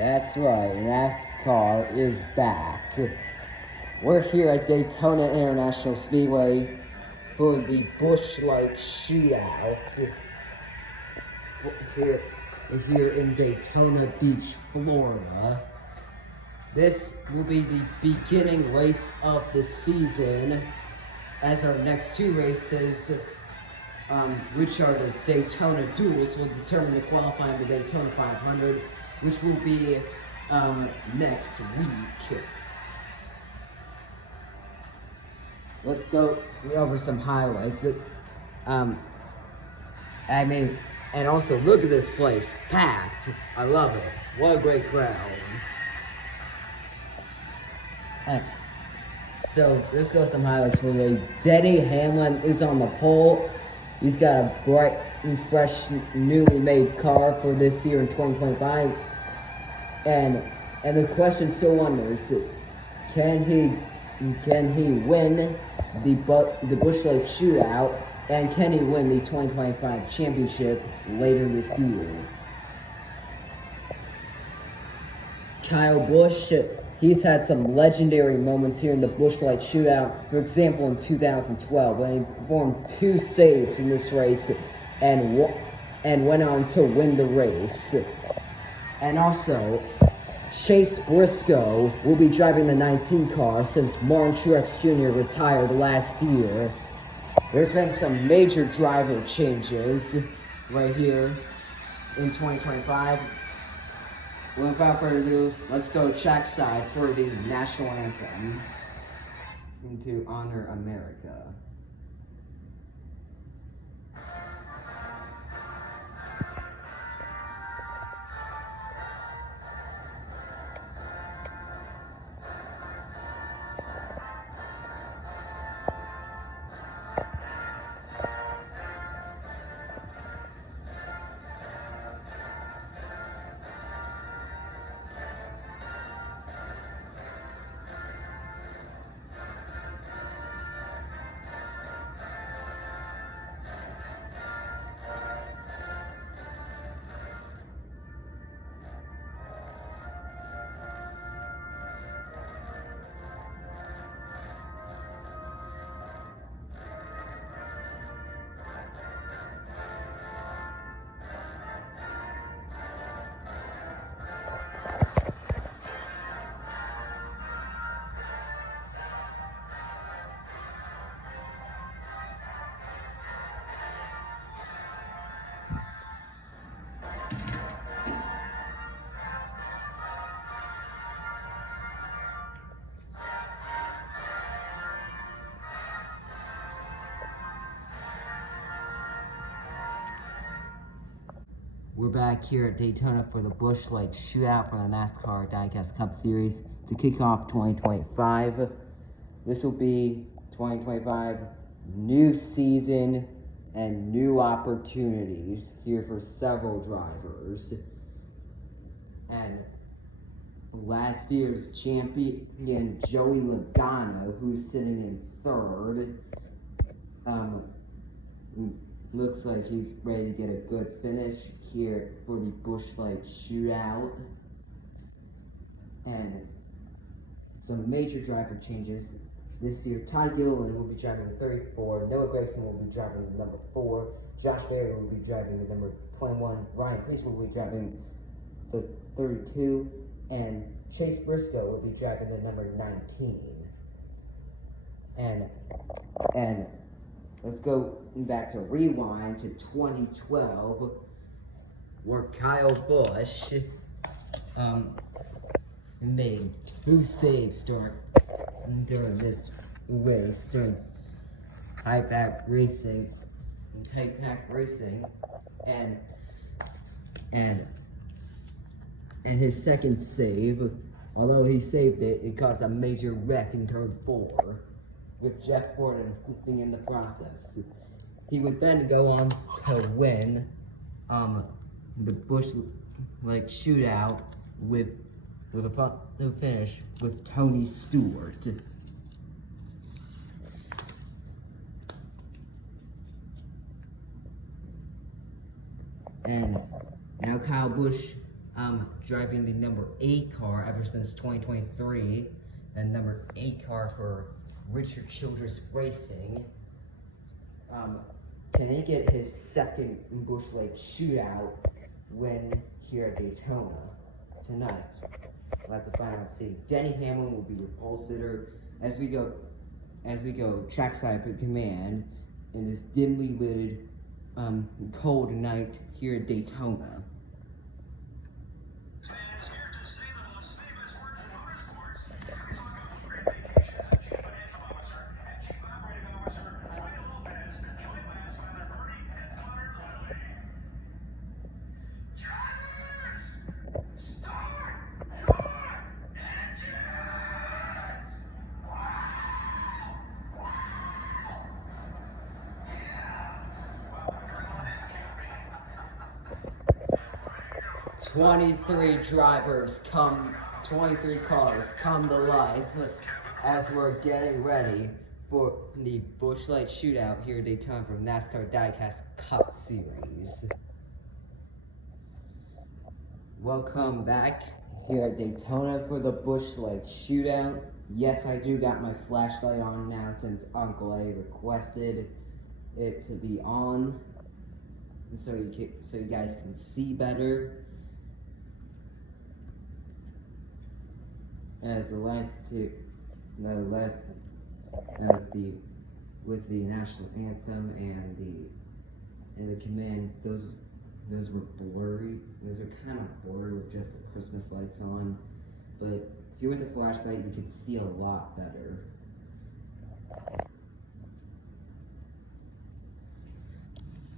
That's right, NASCAR is back. We're here at Daytona International Speedway for the Busch Shootout here in Daytona Beach, Florida. This will be the beginning race of the season, as our next two races, which are the Daytona Duels, will determine the qualifying of the Daytona 500, which will be next week. Let's go over some highlights. And also look at this place, packed. I love it. What a great crowd. So let's go some highlights for you. Denny Hamlin is on the pole. He's got a bright and fresh, newly made car for this year in 2025. And the question still wonders, can he win the Busch Light Shootout, and can he win the 2025 championship later this year? Kyle Busch, he's had some legendary moments here in the Busch Light Shootout. For example, in 2012, when he performed 2 saves in this race and went on to win the race. And also, Chase Briscoe will be driving the 19 car since Martin Truex Jr. retired last year. There's been some major driver changes right here in 2025. Well, without further ado, let's go trackside for the national anthem to honor America. We're back here at Daytona for the Busch Light Shootout for the NASCAR Diecast Cup Series to kick off 2025. This will be 2025 new season and new opportunities here for several drivers. And last year's champion Joey Logano, who's sitting in third, looks like he's ready to get a good finish here for the Busch Light Shootout. And some major driver changes this year. Todd Gilliland will be driving the 34, Noah Gragson will be driving the number 4, Josh Berry will be driving the number 21, Ryan Preece will be driving the 32, and Chase Briscoe will be driving the number 19. And let's go back to rewind to 2012, where Kyle Busch made 2 saves during this race, during tight pack racing, and his second save, although he saved it, it caused a major wreck in turn 4. With Jeff Gordon being in the process. He would then go on to win the Busch Light Shootout with a finish with Tony Stewart. And now Kyle Busch driving the number 8 car ever since 2023, and number 8 car for Richard Childress Racing. Can he get his second Busch Light Shootout win here at Daytona tonight? We'll have to find out. See, Denny Hamlin will be your pole sitter as we go trackside command in this dimly lit, cold night here at Daytona. Twenty-three cars come to life as we're getting ready for the Busch Light Shootout here at Daytona from NASCAR Diecast Cup Series. Welcome back here at Daytona for the Busch Light Shootout. Yes, I do got my flashlight on now since Uncle A requested it to be on, so you guys can see better. As the with the national anthem and the command, those were blurry. Those are kind of blurry with just the Christmas lights on. But if you're with a flashlight, you can see a lot better.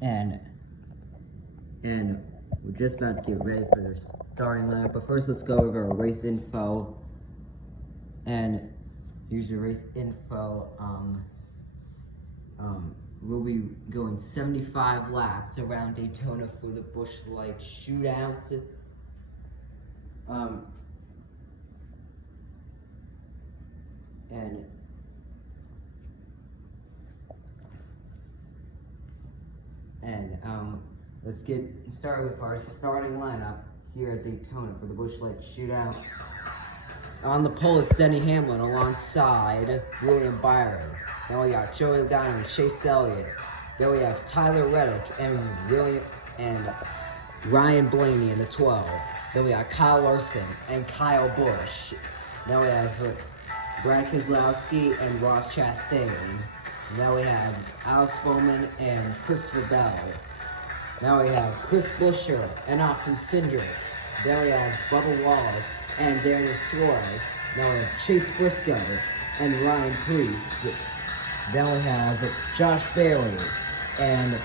And we're just about to get ready for their starting lineup. But first, let's go over our race info. And here's your race info. We'll be going 75 laps around Daytona for the Busch Light Shootout. Let's get started with our starting lineup here at Daytona for the Busch Light Shootout. On the pole is Denny Hamlin alongside William Byron. Then we got Joey Logano and Chase Elliott. Then we have Tyler Reddick and Ryan Blaney in the 12. Then we got Kyle Larson and Kyle Busch. Then we have Brad Keselowski and Ross Chastain. Now we have Alex Bowman and Christopher Bell. Now we have Chris Buescher and Austin Cindric. Then we have Bubba Wallace and Daniel Suarez. Now we have Chase Briscoe and Ryan Preece. Then we have Josh Berry and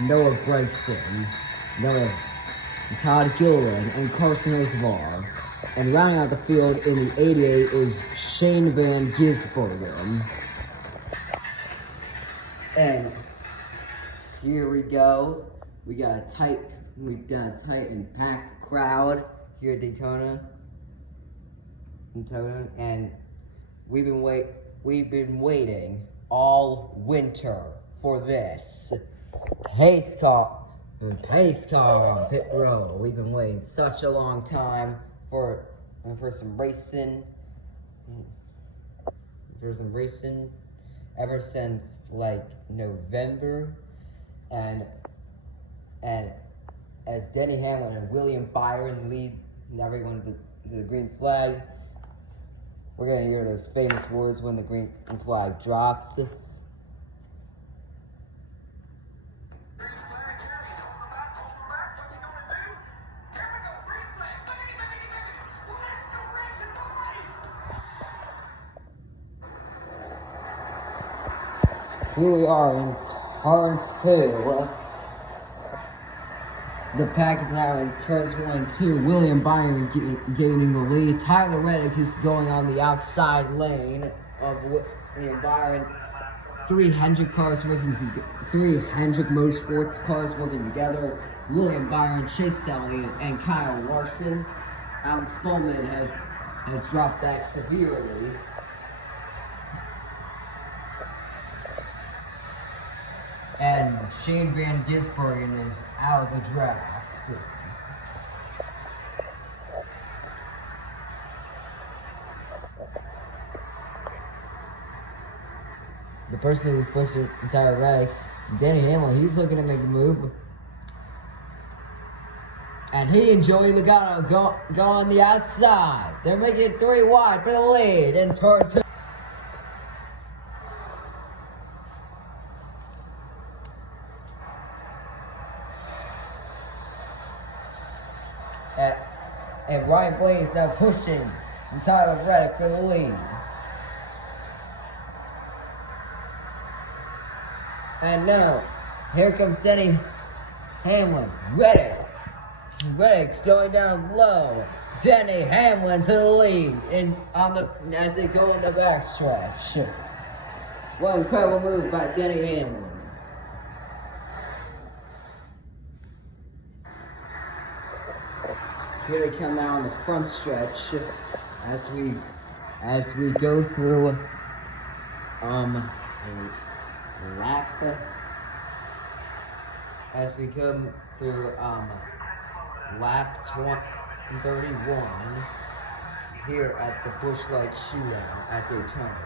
Noah Gragson. Then we have Todd Gilliland and Carson Osvar. And rounding out the field in the 88 is Shane Van Gisbergen. And here we go. We've got a tight and packed crowd here at Daytona, and we've been waiting all winter for this pace car on pit road. We've been waiting such a long time for some racing. There's some racing ever since like November, and as Denny Hamlin and William Byron lead everyone to the green flag, we're going to hear those famous words when the green flag drops. Here we are in turn 2. The pack is now in turns 1 and 2. William Byron gaining the lead. Tyler Reddick is going on the outside lane of William Byron. 300 motorsports cars working together. William Byron, Chase Elliott, and Kyle Larson. Alex Bowman has dropped back severely. And Shane Van Gisbergen is out of the draft. The person who's pushing entire right, Denny Hamlin, he's looking to make a move. And he and Joey Logano go on the outside. They're making it 3 wide for the lead in turn 2. And Ryan Blaney is now pushing Tyler Reddick for the lead. And now, here comes Denny Hamlin. Reddick's going down low. Denny Hamlin to the lead as they go in the backstretch. What incredible move by Denny Hamlin. Here they come now on the front stretch as we go through lap as we come through lap 31 here at the Busch Light Shootout at Daytona.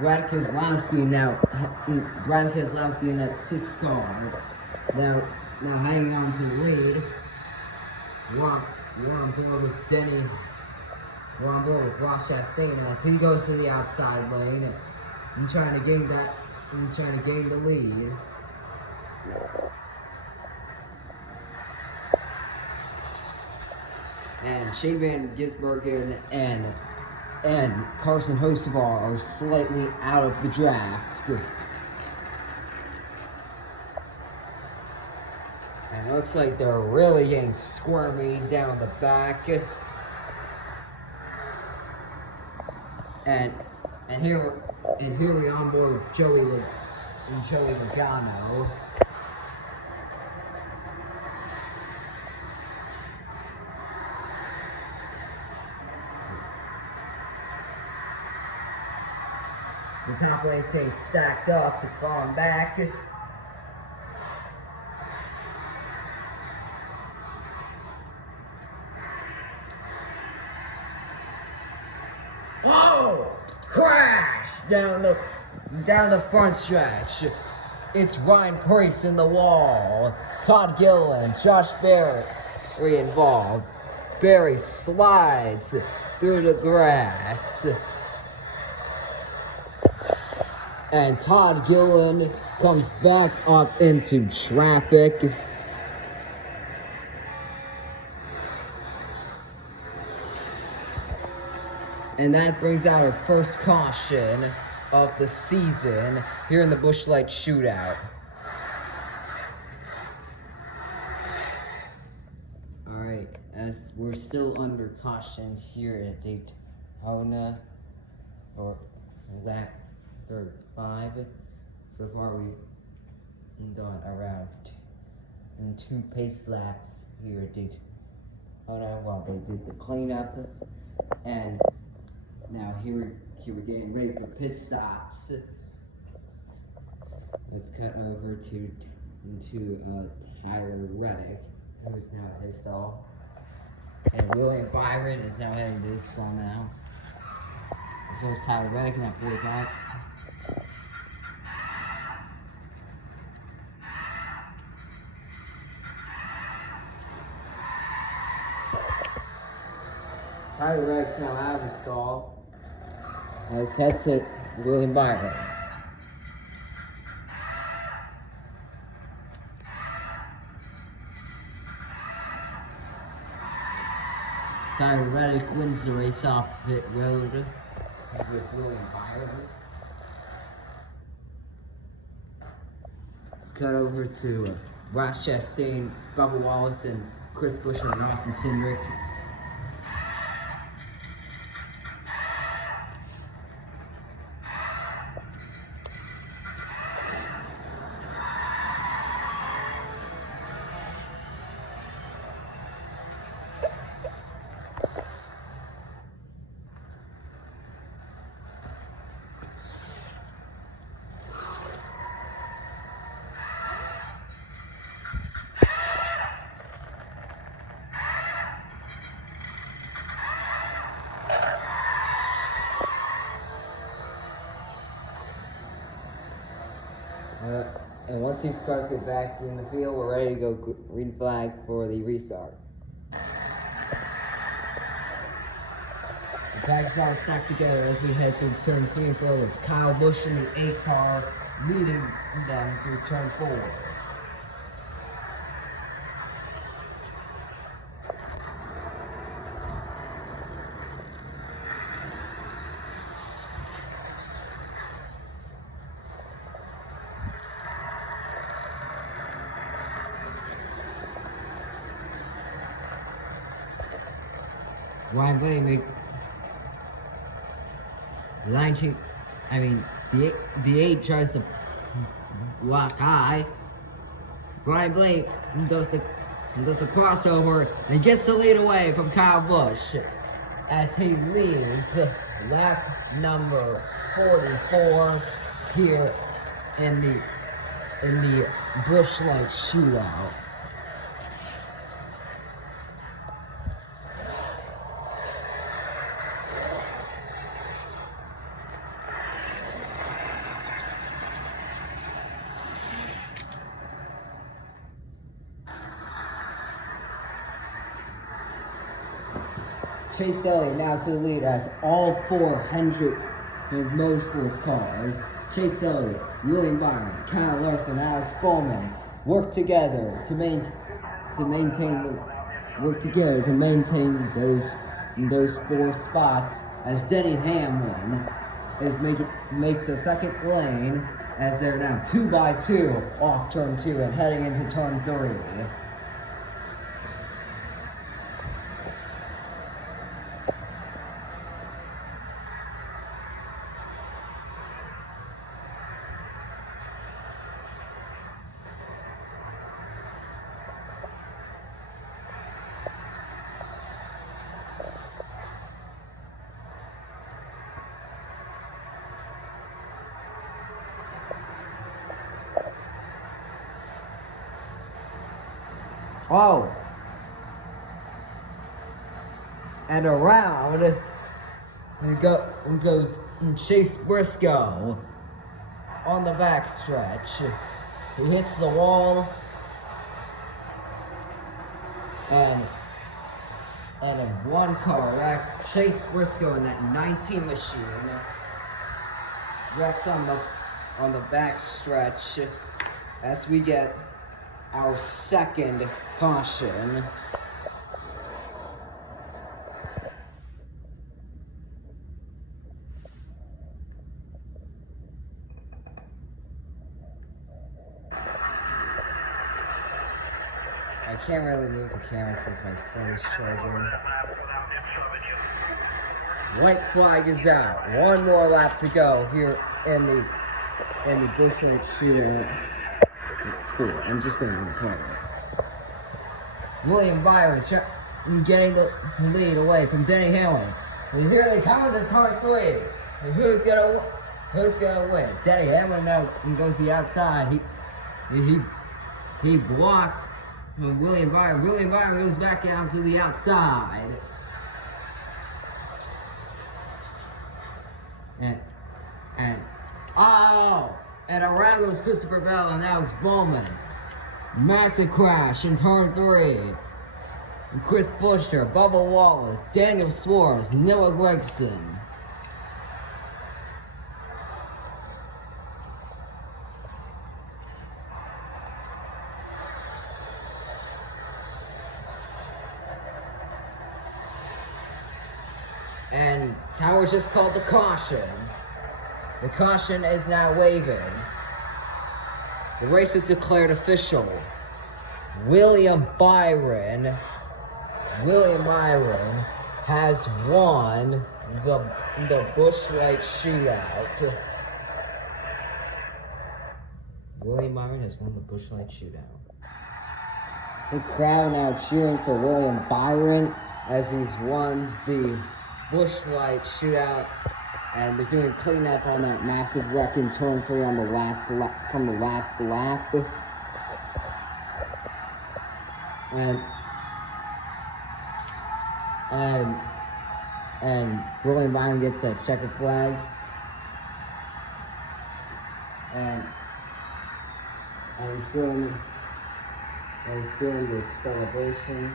Brad Keselowski in that 6th car. Now hanging on to the lead. We're on board with Ross Chastain as he goes to the outside lane and trying to gain the lead. And Shane Van Gisbergen and Carson Hocevar are slightly out of the draft. And it looks like they're really getting squirmy down the back. And here we on board with Joey Logano. The top lane's getting stacked up, it's falling back. Oh! Crash down the front stretch. It's Ryan Preece in the wall. Todd Gilliland, Josh Berry involved. Berry slides through the grass. And Todd Gilliland comes back up into traffic. And that brings out our first caution of the season here in the Busch Light Shootout. Alright, as we're still under caution here at Daytona, or lap 35. So far we've done around 2 pace laps here at Daytona while they did the cleanup. And now here we're getting ready for pit stops. Let's cut over to Tyler Reddick, who's now at his stall. And William Byron is now heading to his stall now. So is Tyler Reddick in that 45. Tyler Reddick's now out of his stall. Let's head to William Byron. Tyler Reddick wins the race off pit road with William Byron. Let's cut over to Ross Chastain, Bubba Wallace, and Chris Busch and Austin Cindric. And once these cars get back in the field, we're ready to go green flag for the restart. The pack's all stacked together as we head through turn 3 and 4 with Kyle Busch in the 8 car leading them through turn 4. Ryan Blaney the 8 tries to block high. Ryan Blaney does the crossover and gets the lead away from Kyle Busch as he leads lap number 44 here in the Busch Light Shootout. Chase Elliott now to the lead as all 4 Hendrick Motorsports cars. Chase Elliott, William Byron, Kyle Larson, Alex Bowman work together to maintain those 4 spots as Denny Hamlin makes a second lane as they're now 2 by 2 off turn 2 and heading into turn 3. Oh, and around goes Chase Briscoe on the backstretch. He hits the wall, and in one car, Chase Briscoe in that 19 machine wrecks on the backstretch as we get our second caution. I can't really move the camera since my phone is charging. White flag is out. One more lap to go here in the Busch Shootout. School. I'm just gonna record it. William Byron getting the lead away from Denny Hamlin. And here they come to turn 3. And who's gonna win? Denny Hamlin now goes the outside. He blocks William Byron. William Byron goes back out to the outside. And around goes Christopher Bell and Alex Bowman. Massive crash in turn 3. And Chris Buescher, Bubba Wallace, Daniel Suarez, Noah Gregson. And Towers just called the caution. The caution is now waving. The race is declared official. William Byron has won the Busch Light Shootout. William Byron has won the Busch Light Shootout. The crowd now cheering for William Byron as he's won the Busch Light Shootout. And they're doing cleanup on that massive wreck in turn 3 on the last lap, from the last lap. And William Byron gets that checkered flag. And he's doing this celebration.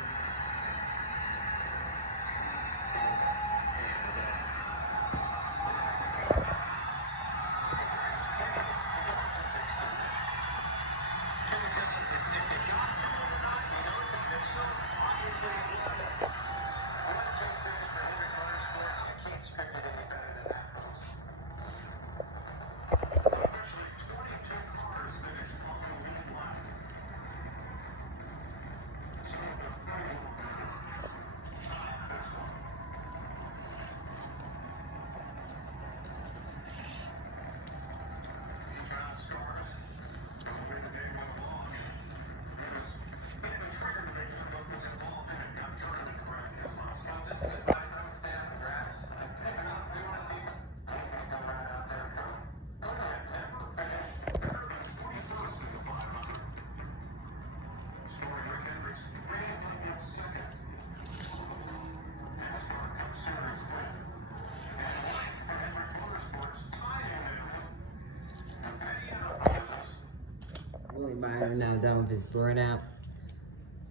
Willie Byron now done with his burnout.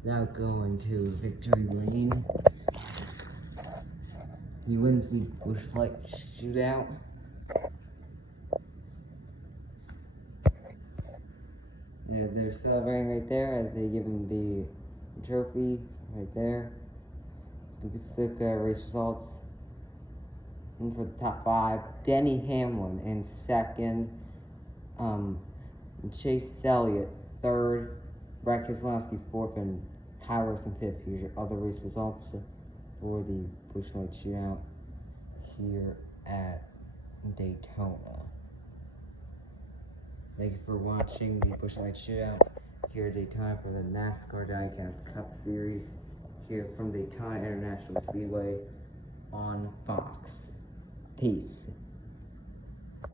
Now going to victory lane. He wins the Busch Light Shootout. Yeah, they're celebrating right there as they give him the trophy right there. So we can look at race results. And for the top 5, Denny Hamlin in 2nd. Chase Elliott 3rd. Brad Keselowski 4th, and Kyle Larson 5th. Here's your other race results for the Busch Light Shootout here at Daytona. Thank you for watching the Busch Light Shootout here at Daytona for the NASCAR Diecast Cup Series here from Daytona International Speedway on Fox. Peace.